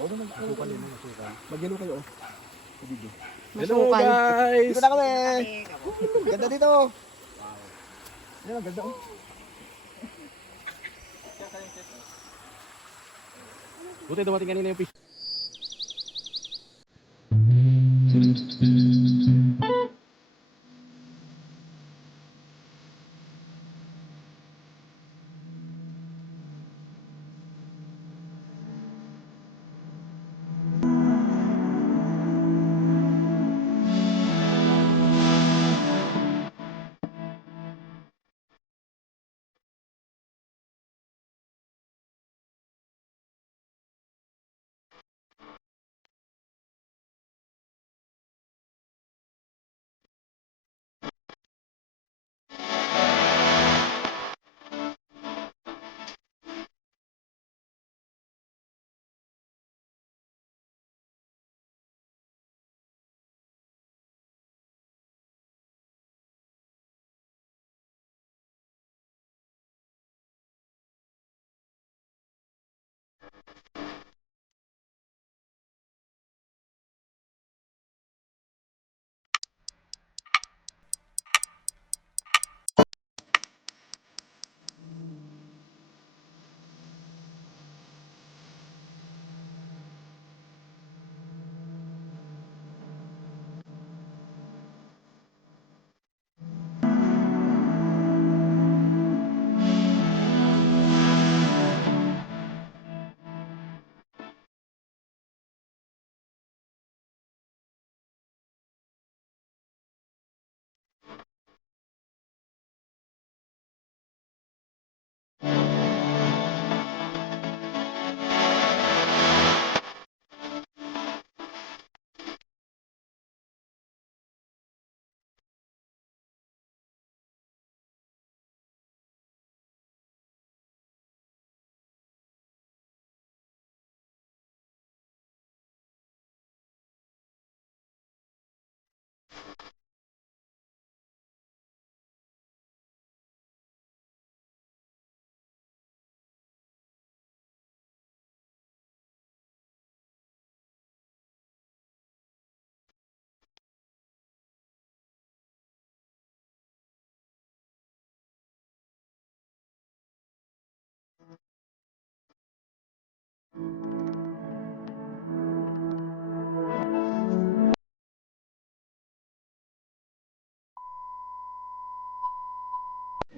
Mag-yelo kayo. Hello guys! Dito na kami! Ganda dito! Yan, ang ganda oh. Buti dumating kanina yung fish.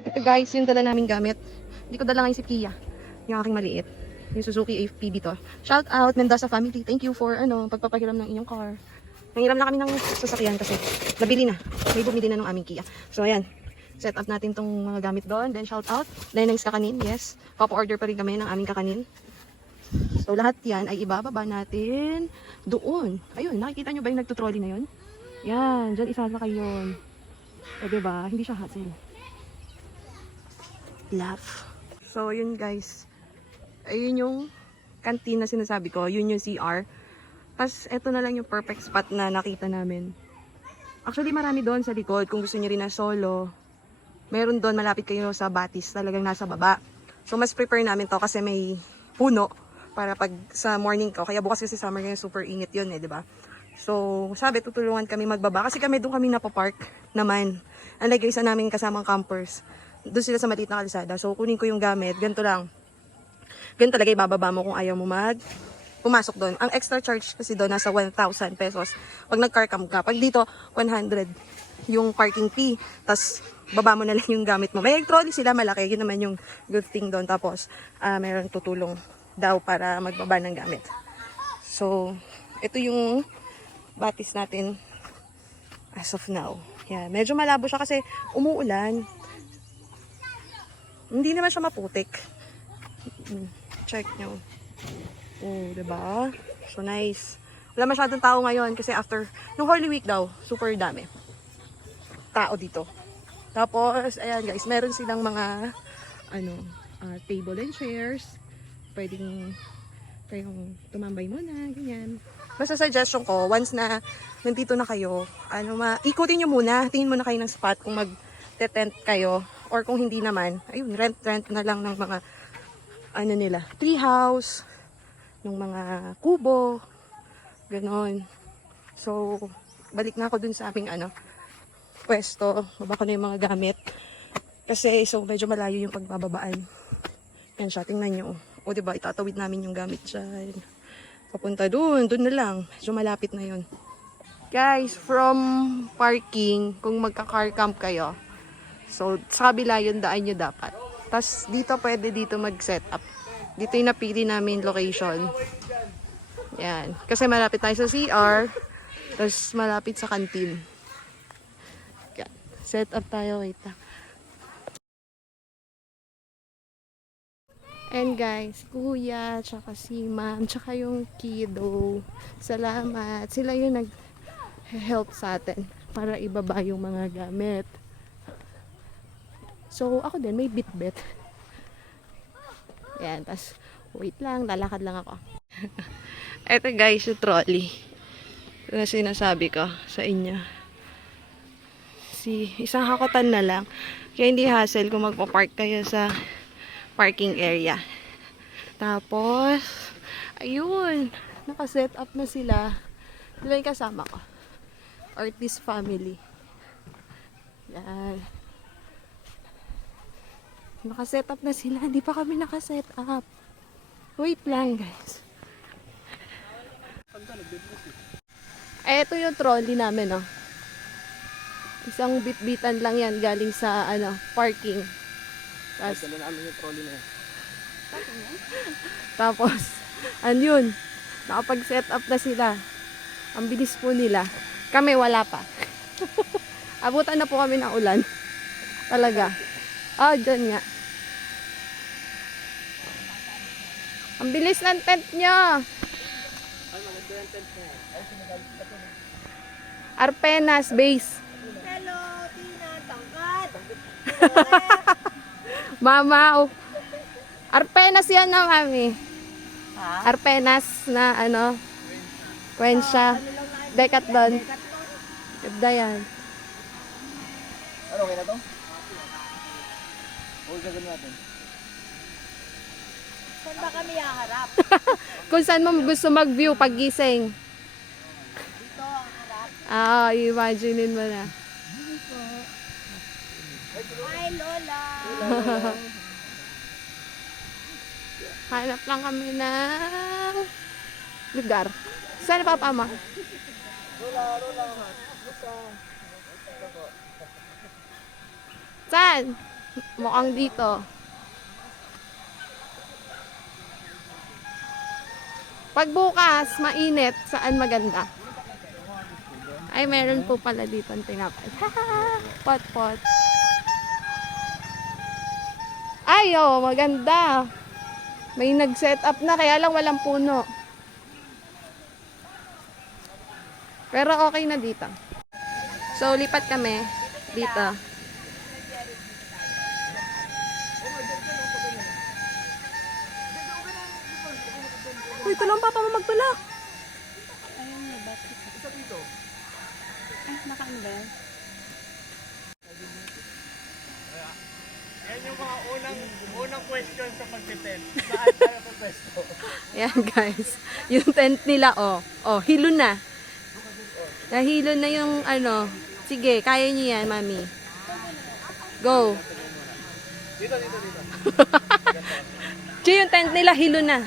Ito guys, yung dala namin gamit. Hindi ko dala ngayon si Kia. Yung aking maliit. Yung Suzuki AFP dito. Shout out Mendoza family. Thank you for pagpapahiram ng inyong car. Nangiram na kami ng sasakyan kasi nabili na. May bumili na ng aming Kia. So ayan. Set up natin tong mga gamit doon. Then shout out. Lennox kakanin. Yes. Papa-order pa rin kami ng aming kakanin. So lahat yan ay ibababa natin doon. Ayun, nakikita nyo ba yung nagtutrolley na yun? Yan. Diyan isasakay yun. O diba? Hindi siya hassle. Love. So, yun guys. Ayun yung canteen na sinasabi ko. Yun yung CR. Tapos, eto na lang yung perfect spot na nakita namin. Actually, marami doon sa likod. Kung gusto niyo rin na solo, meron doon malapit kayo sa Batis. Talagang nasa baba. So, mas prepare namin to kasi may puno para pag sa morning ko. Kaya bukas kasi summer ngayon, super init yun diba? So, sabi, tutulungan kami magbaba. Kasi kami doon kami napapark naman. Unlike yung isa namin kasamang campers. Doon sila sa maliit na kalsada. So, kunin ko yung gamit. Ganito lang. Ganito talaga ibababa mo kung ayaw mo pumasok doon. Ang extra charge kasi doon nasa 1,000 pesos. Pag nag-car cam ka. Pag dito, 100 yung parking fee. Tapos, baba mo na lang yung gamit mo. May trolley sila malaki. Yun naman yung good thing doon. Tapos, mayroon tutulong daw para magbaba ng gamit. So, ito yung Batis natin as of now. Yeah, medyo malabo siya kasi umuulan. Hindi naman siya maputik. Check nyo. Oh, diba? So nice. Wala masyadong tao ngayon kasi after, nung Holy Week daw, super dami tao dito. Tapos, ayan guys, meron silang mga, table and chairs. Pwedeng kayong tumambay muna, ganyan. Basta suggestion ko, once na nandito na kayo, ikutin nyo muna, tingin muna kayo ng spot kung mag-tent kayo. Or kung hindi naman, ayun, rent na lang ng mga, tree house, Yung mga kubo, ganon. So, balik na ako dun sa aming pwesto. Baba ko na yung mga gamit. Kasi, so, medyo malayo yung pagbababaan. Yan siya, tingnan nyo. O, diba, itatawid namin yung gamit dyan. Papunta dun na lang. Medyo malapit na yun. Guys, from parking, kung magka-car camp kayo, so, sa kabila yung daan nyo dapat. Tapos, dito mag-set up. Dito yung napili namin location. Yan. Kasi malapit tayo sa CR. Tapos, malapit sa canteen. Yan. Set up tayo. Wait lang. And guys, kuya, tsaka si ma'am, tsaka yung kiddo. Salamat. Sila yung nag-help sa atin para ibaba yung mga gamit. So, ako din, may bit-bit. Yan, tas wait lang, lalakad lang ako. Ito guys, yung trolley. Ito na sinasabi ko sa inyo. Isang hakutan na lang. Kaya hindi hassle kung magpa-park kayo sa parking area. Tapos, ayun, naka-set up na sila. Sila yung kasama ko. Artist family. Yan. Naka-set up na sila. Hindi pa kami naka-set up. Wait lang, guys. Ito yung trolley namin, oh. Isang bit-bitan lang yan galing sa, parking. Tapos, namin yung trolley na yan. tapos, yun. Nakapag-set up na sila. Ang bilis po nila. Kami wala pa. Abutan na po kami ng ulan. Talaga. Dyan nga. Ang bilis ng tent nyo. Arpenas base. Hello, Tina, tangkad. Mama, Arpenas yan na, mami. Ha? Arpenas na, Kwensya. Decathlon. Ganda yan. Ano, okay na to? Huwag gagawin natin. Saan ba kami haharap? Kung saan mo gusto mag-view pag-gising. Dito ang harap. Imaginein mo na. Hi, Lola. Hanap lang kami ng lugar. Saan na papa mo? Saan? Mukhang dito. Pag bukas, mainit, saan maganda? Ay, meron po pala dito ang tinapay. Pot-pot. Ay, maganda. May nag-set up na, kaya lang walang puno. Pero okay na dito. So, lipat kami dito. Uy, tulong papa mo magtulak. Ayun, nabat. Isa dito. Ay, nakaano ba yan? Yan yung mga unang question sa pag-tent. Saan tayo pagpesto? Ayan guys. Yung tent nila, hilo na. Nahilo na yung Sige, kaya niyo yan, mami. Go. Dito. Che, yung tent nila, hilo na.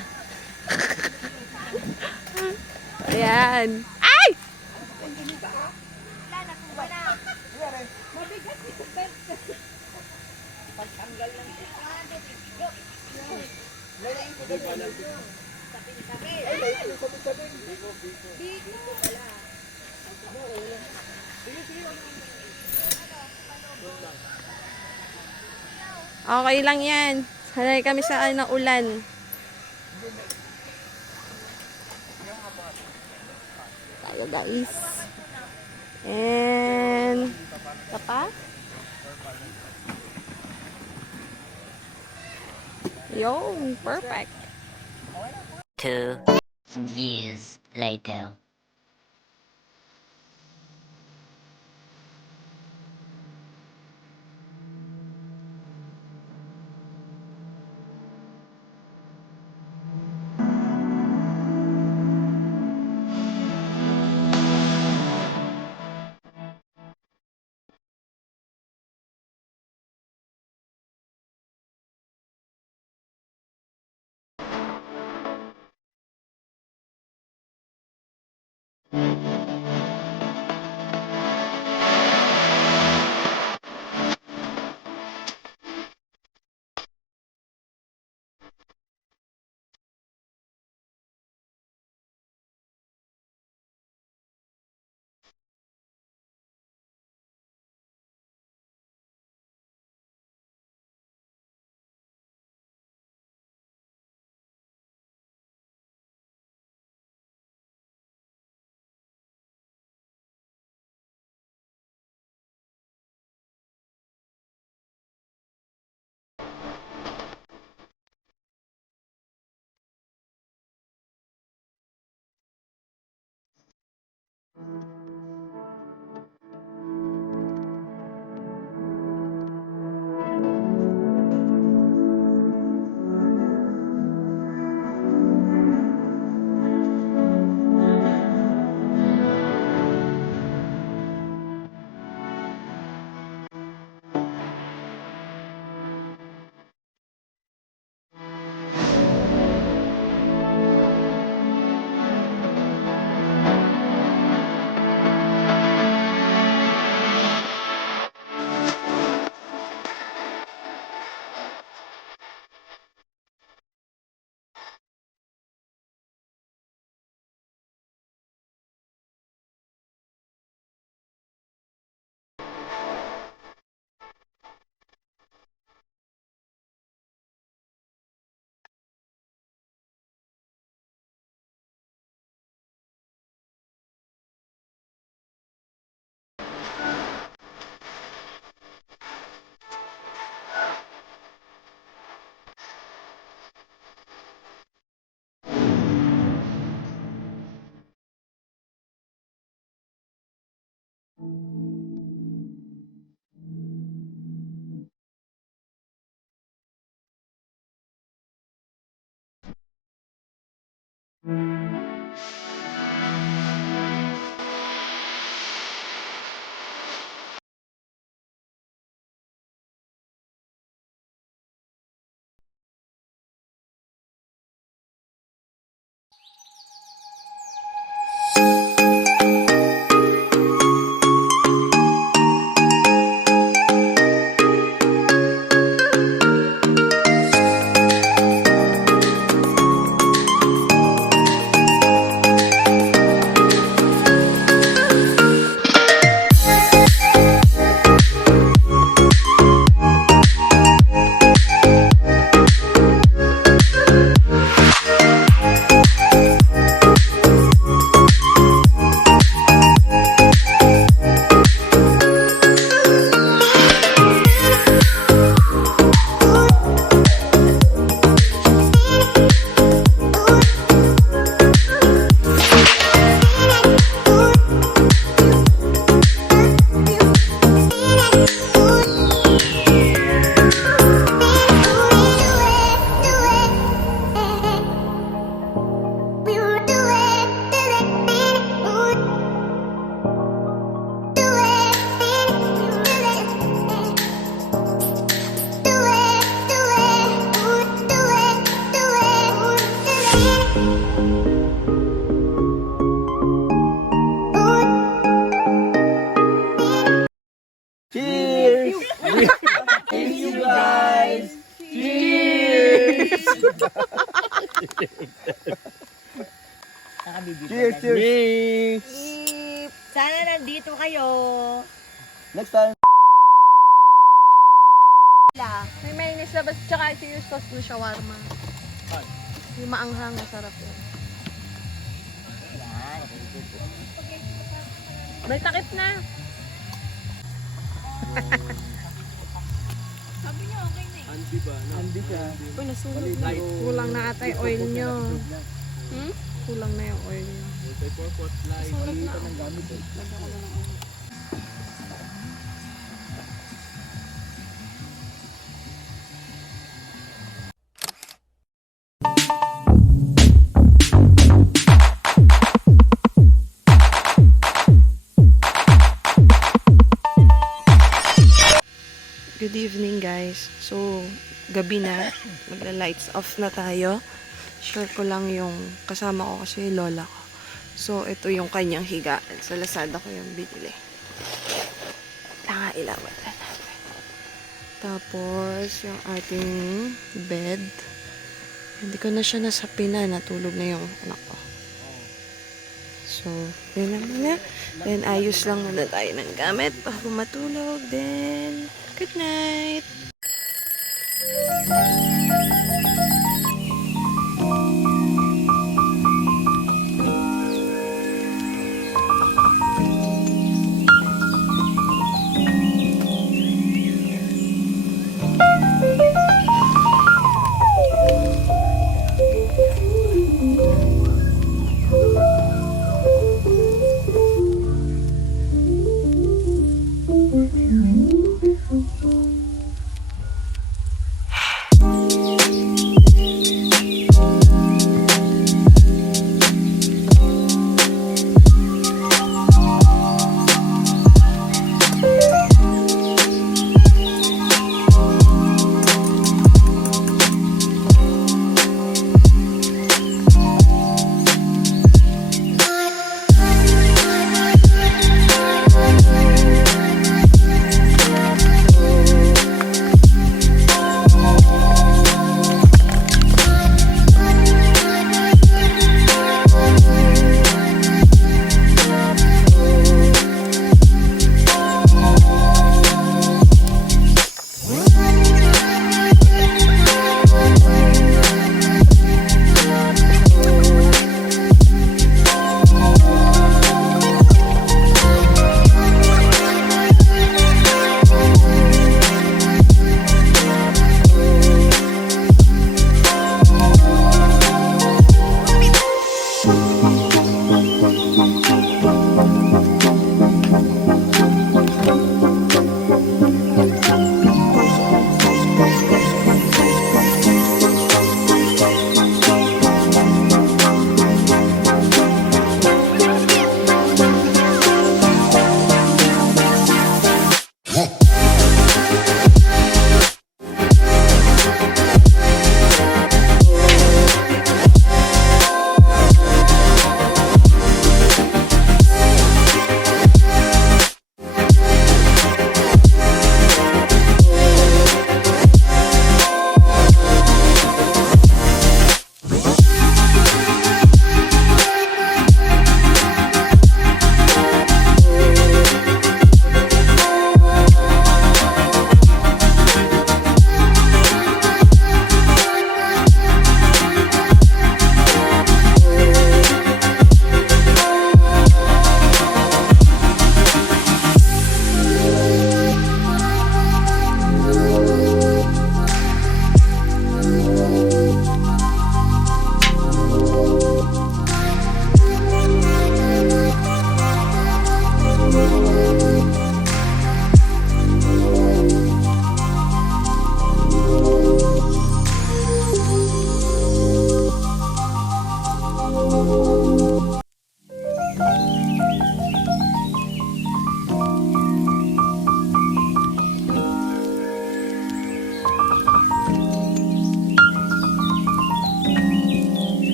Ayan. Ay! Okay lang yan. Sanay kami sa ulan. Tayo guys. And tapa. Yo, perfect. 2 years later. Cheers, cheers. Sana nandito kayo. Next time. May mayonnaise na ba? Tsaka ito yung sauce ng shawarma. Yung maanghang, masarap yun. May takip na. Hindi siya. Uy, nasunog na. Kulang na ata yung oil nyo. Kulang na yung oil nyo. Nasunog na. Good evening guys. So, gabi na. Magla-lights off na tayo. Share ko lang yung kasama ko kasi yung lola ko. So, ito yung kanyang higaan. Sa Lazada ko yung binili. Ilawan na natin. Tapos, yung ating bed. Hindi ko na siya nasapin na. Natulog na yung anak ko. So, yun lang muna. Then, ayos lang muna tayo ng gamit bago matulog. Then, good night!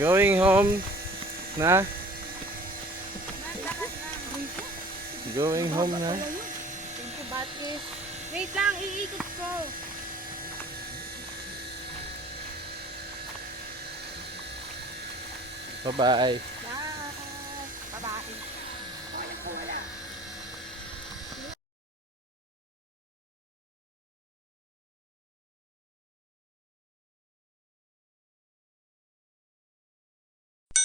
Going home na. Going home na. Thank you, Batis. Wait lang, iikot ko. Bye-bye. Bye. Bye-bye.